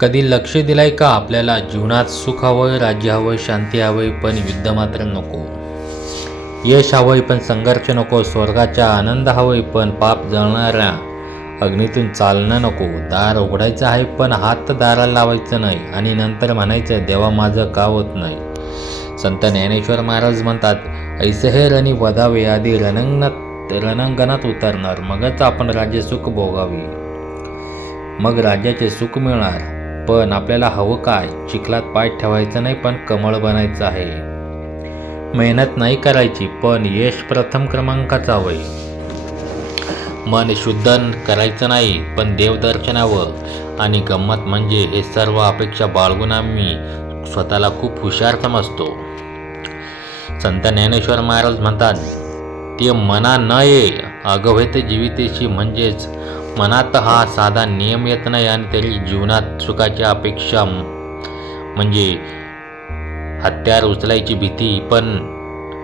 कधी लक्ष दिलंय का आपल्याला जीवनात सुख हवंय, राज्य हवंय, शांती हवंय, पण युद्ध मात्र नको. यश हवंय पण संघर्ष नको. स्वर्गाचा आनंद हवंय पण पाप जळणाऱ्या अग्नीतून चालणं नको. दार उघडायचं आहे पण हात दाराला लावायचं नाही आणि नंतर म्हणायचं देवा माझं का होत नाही. संत ज्ञानेश्वर महाराज म्हणतात, ऐसे हे रणी वधावे आधी रणांगणात उतरणार, मगच आपण राज्य सुख भोगावे. मग राज्याचे सुख मिळणार. पण आपल्याला हवं काय? चिखलात पाय ठेवायचं नाही पण कमळ बनायचं आहे. मेहनत नाही करायची पण यश प्रथम क्रमांकाचं हवंय. मन शुद्ध करायचं नाही पण देवदर्शनावं. आणि गंमत म्हणजे हे सर्व अपेक्षा बाळगून आम्ही स्वतःला खूप हुशार समजतो. संत ज्ञानेश्वर महाराज म्हणतात, ते मना न ये अगवेत जीवितेशी. म्हणजेच मनात हा साधा नियम येत नाही आणि तरी जीवनात सुखाची अपेक्षा, म्हणजे हत्यार उचलायची भीती पण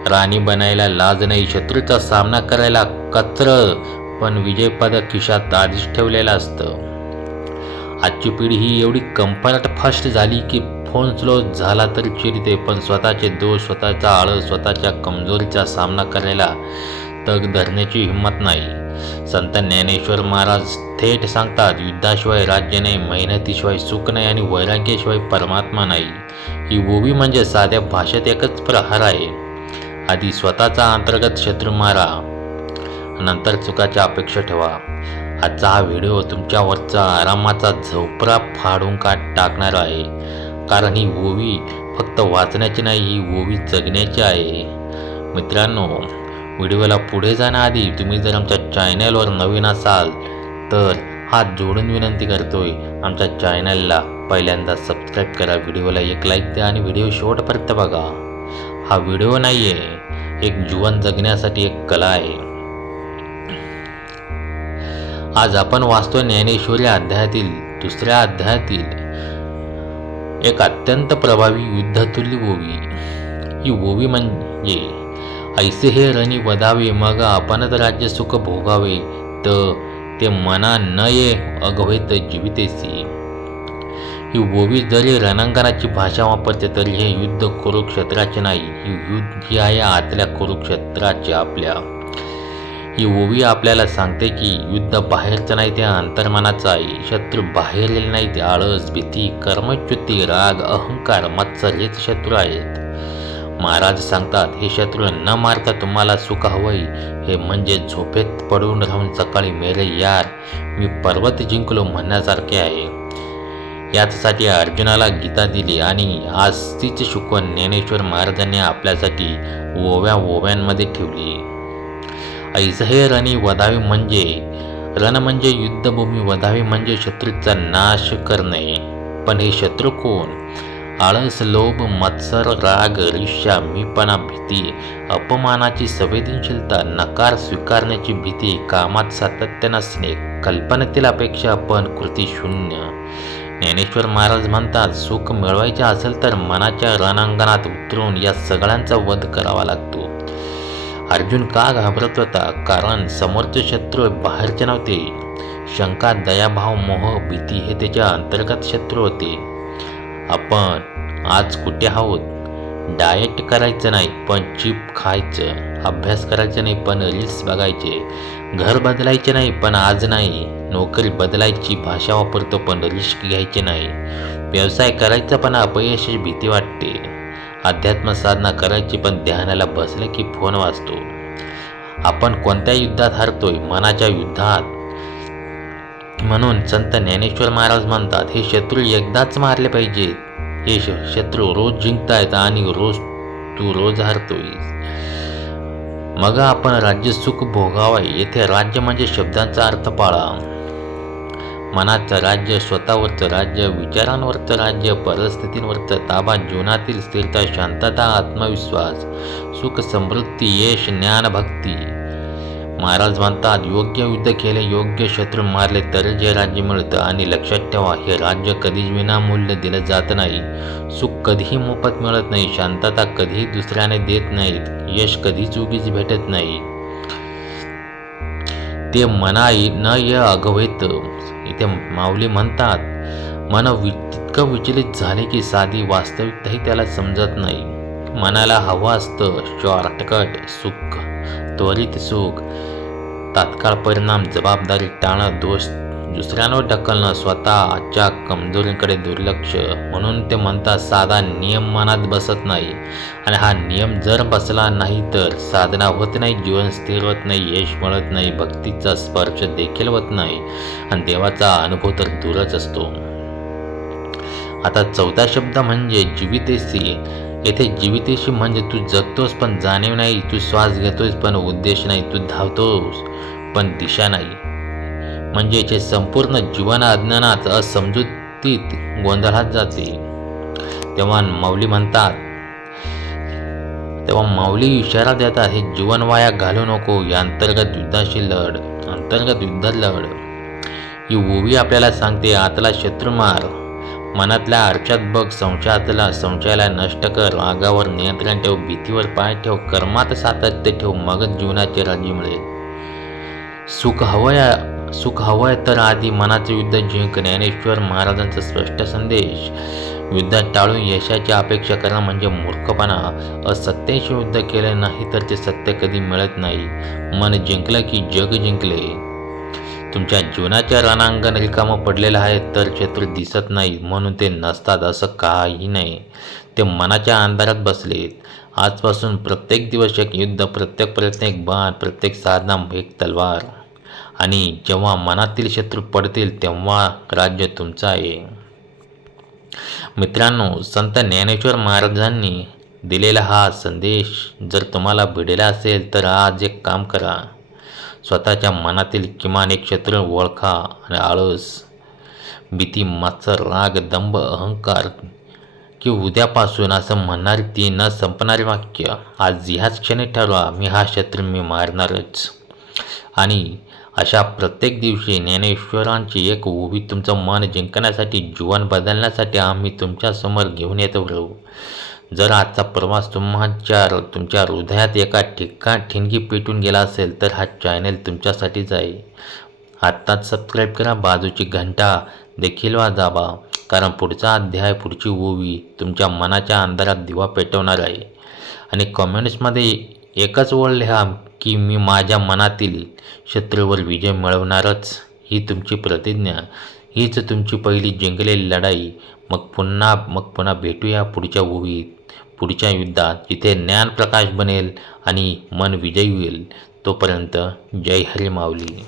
राणी बनायला लाज नाही. शत्रूचा सामना करायला कचरं पण विजयपद खिशात आधीच ठेवलेलं असतं. आजची पिढी ही एवढी कम्फर्ट फर्स्ट झाली की फोन स्लो झाला तरी चिडते, पण स्वतःचे दोष, स्वतःचा आळस, स्वतःच्या कमजोरीचा सामना करायला तग धरण्याची हिंमत नाही. संत ज्ञानेश्वर महाराज थेट सांगतात, युद्धाशिवाय राज्य नाही, मेहनतीशिवाय सुख नाही आणि वैराग्याशिवाय परमात्मा नाही. ही ओवी म्हणजे साध्या भाषेत एकच प्रहार आहे. आधी स्वतःचा अंतर्गत शत्रू मारा, नंतर सुखाच्या अपेक्षा ठेवा. आजचा हा व्हिडिओ तुमच्यावरचा आरामाचा झोपडा फाडून टाकणार आहे. कारण ही ओवी फक्त वाचण्याची नाही, ही ओवी जगण्याची आहे. मित्रांनो, व्हिडिओला पुढे जाण्याआधी तुम्ही जर आमच्या चॅनलवर नवीन असाल तर हात जोडून विनंती करतोय, आमच्या चॅनलला पहिल्यांदा सबस्क्राईब करा, व्हिडिओला एक लाईक द्या आणि व्हिडिओ शेवटपर्यंत बघा. हा व्हिडिओ नाही आहे, एक जीवन जगण्यासाठी एक कला आहे. आज आपण वाचतो ज्ञानेश्वरी अध्यायातील दुसऱ्या अध्यायातील एक अत्यंत प्रभावी युद्धतुल्य ओवी. ही ओवी म्हणजे ऐसे हे रणी वधावे मग आपणच राज्य सुख भोगावे, तर ते मना न ये अगवेत जीवितेसी. ही ओवी जरी रणांगणाची भाषा वापरते तरी हे युद्ध कुरुक्षेत्राचे नाही, ही आहे आतल्या कुरुक्षेत्राचे आपल्या. ही ओवी आपल्याला सांगते की युद्ध बाहेरचं नाही, ते अंतर्मनाचं आहे. शत्रू बाहेरील नाही, ते आळस, भीती, कर्मच्युती, राग, अहंकार, मत्सर हेच शत्रू आहेत. महाराज सांगतात, हे शत्रू न मारता तुम्हाला सुख हवंय, हे म्हणजे झोपेत पडून राहून सकाळी मेरे यार मी पर्वत जिंकलो म्हणण्यासारखे आहे. याचसाठी अर्जुनाला गीता दिली आणि आज तीच शिकवण ज्ञानेश्वर महाराजांनी आपल्यासाठी ओव्यांमध्ये ठेवली. ऐसे रणी वधावे म्हणजे रण म्हणजे युद्धभूमी, वधावे म्हणजे शत्रूचा नाश करणे. पण हे शत्रू कोण? आळस, लोभ, मत्सर, राग, ईर्ष्या, मीपणा, भीती, अपमानाची संवेदनशीलता, नकार स्वीकारण्याची भीती, कामात सातत्य नसणे, कल्पनेतील अपेक्षा पण कृती शून्य. ज्ञानेश्वर महाराज म्हणतात, सुख मिळवायचे असेल तर मनाच्या रणांगणात उतरून या सगळ्यांचा वध करावा लागतो. अर्जुन का घाबरत होता? कारण समोरचे शत्रू बाहेरचे नव्हते. शंका, दयाभाव, मोह, भीती हे त्याच्या अंतर्गत शत्रू होते. आपण आज कुठे आहोत? डाएट करायचं नाही पण चिप खायचं, अभ्यास करायचं नाही पण रील्स बघायचे, घर बदलायचे नाही पण आज नाही, नोकरी बदलायची भाषा वापरतो पण रिस्क घ्यायचे नाही, व्यवसाय करायचा पण अपयशाची भीती वाटते, अध्यात्म साधना करायची पण ध्यानाला बसलं की फोन वाजतो. आपण कोणत्या युद्धात हरतोय? मनाच्या युद्धात. म्हणून संत ज्ञानेश्वर महाराज म्हणतात, हे शत्रू एकदाच मारले पाहिजेत. हे शत्रू रोज जिंकतायत आणि तू रोज हरतोय. मग आपण राज्य सुख भोगावं. येथे राज्य म्हणजे शब्दांचा अर्थ पाळा. मनाचं राज्य, स्वतःवरचं राज्य, विचारांवरचं राज्य, परिस्थितींवरचं ताबा, जीवनातील स्थिरता, शांतता, आत्मविश्वास, सुख, समृद्धी, यश, ज्ञान, भक्ती. महाराज म्हणतात, योग्य युद्ध केले, योग्य शत्रू मारले तर जे राज्य मिळतं. आणि लक्षात ठेवा, हे राज्य कधीच विनामूल्य दिलं जात नाही. सुख कधीही मोफत मिळत नाही, शांतता कधीही दुसऱ्याने देत नाहीत, यश कधीच उगीच भेटत नाही. ते मनाई न य अगवेत. इथे माऊली म्हणतात, तितकं विचलित झाले की साधी वास्तविकताही त्याला समजत नाही. मनाला हवं असतं शॉर्टकट सुख, त्वरित सुख, तात्काळ परिणाम, जबाबदारी टाळणं, दोष दुसऱ्यांवर ढकलणं, स्वतःच्या कमजोरीकडे दुर्लक्ष. म्हणून ते म्हणतात साधा नियम मनात बसत नाही, आणि हा नियम जर बसला नाही तर साधना होत नाही, जीवन स्थिर होत नाही, यश मिळत नाही, भक्तीचा स्पर्श देखील होत नाही, आणि देवाचा अनुभव तर दूरच असतो. आता चौथा शब्द म्हणजे जीवितेशी. येथे जीवितेशी म्हणजे तू जगतोस पण जाणीव नाही, तू श्वास घेतोस पण उद्देश नाही, तू धावतोस पण दिशा नाही. म्हणजे याचे संपूर्ण जीवन अज्ञानात, असमजुतीत, गोंधळात जाते. तेव्हा माऊली इशारा देतात, हे जीवन वाया घालू नको, या अंतर्गत युद्धाशी लढ, अंतर्गत युद्धात लढ. ही ओवी आपल्याला सांगते, आतला शत्रू मार, मनातल्या आरशात बघ, संशयाला नष्ट कर, रागावर नियंत्रण ठेव, भीतीवर पाय ठेव, कर्मात सातत्य ठेव, मगच जीवनाचे राज्य मिळेल. सुख हवंय तर आधी मनाचे युद्ध जिंक. ज्ञानेश्वर महाराजांचा स्पष्ट संदेश. युद्धात टाळून यशाची अपेक्षा करणं म्हणजे मूर्खपणा. असत्याशी युद्ध केलं नाही तर ते सत्य कधी मिळत नाही. मन जिंकलं की जग जिंकले. तुमच्या जीवनाच्या रणांगण रिकामं पडलेलं आहे तर शत्रू दिसत नाही म्हणून ते नसतात असं काही नाही. ते मनाच्या अंधारात बसलेत. आजपासून प्रत्येक दिवस एक युद्ध, प्रत्येक प्रयत्न एक बाण, प्रत्येक साधना एक तलवार. आणि जेव्हा मनातील शत्रू पडतील तेव्हा राज्य तुमचं आहे. मित्रांनो, संत ज्ञानेश्वर महाराजांनी दिलेला हा संदेश जर तुम्हाला भिडला असेल तर आज एक काम करा. स्वतःच्या मनातील किमान एक शत्रू ओळखा आणि आळस, भीती, मत्सर, राग, दंभ, अहंकार की उद्यापासून असं म्हणणारी ती न संपणारी वाक्य आज ह्याच क्षणी ठरवा, मी हा शत्रू मी मारणारच. आणि अशा प्रत्येक दिवशी ज्ञानेश्वरांची एक ओवी तुमचं मन जिंकण्यासाठी, जीवन बदलण्यासाठी आम्ही तुमच्यासमोर घेऊन येतो राहू. जर आजचा प्रवास तुमच्या हृदयात एका ठिणगी पेटून गेला असेल तर हा चॅनल तुमच्यासाठीच आहे. आत्ताच सबस्क्राईब करा, बाजूची घंटा देखील वाजवा, कारण पुढचा अध्याय, पुढची ओवी तुमच्या मनाच्या अंधारात दिवा पेटवणार आहे. आणि कमेंट्समध्ये एकच ओळ लिहा की मी माझ्या मनातील शत्रूवर विजय मिळवणारच. ही तुमची प्रतिज्ञा, हीच तुमची पहिली जिंकलेली लढाई. मग पुन्हा भेटूया पुढच्या ओवीत, पुढच्या युद्धात, जिथे ज्ञान प्रकाश बनेल आणि मन विजयी होईल. तोपर्यंत जय हरी माऊली.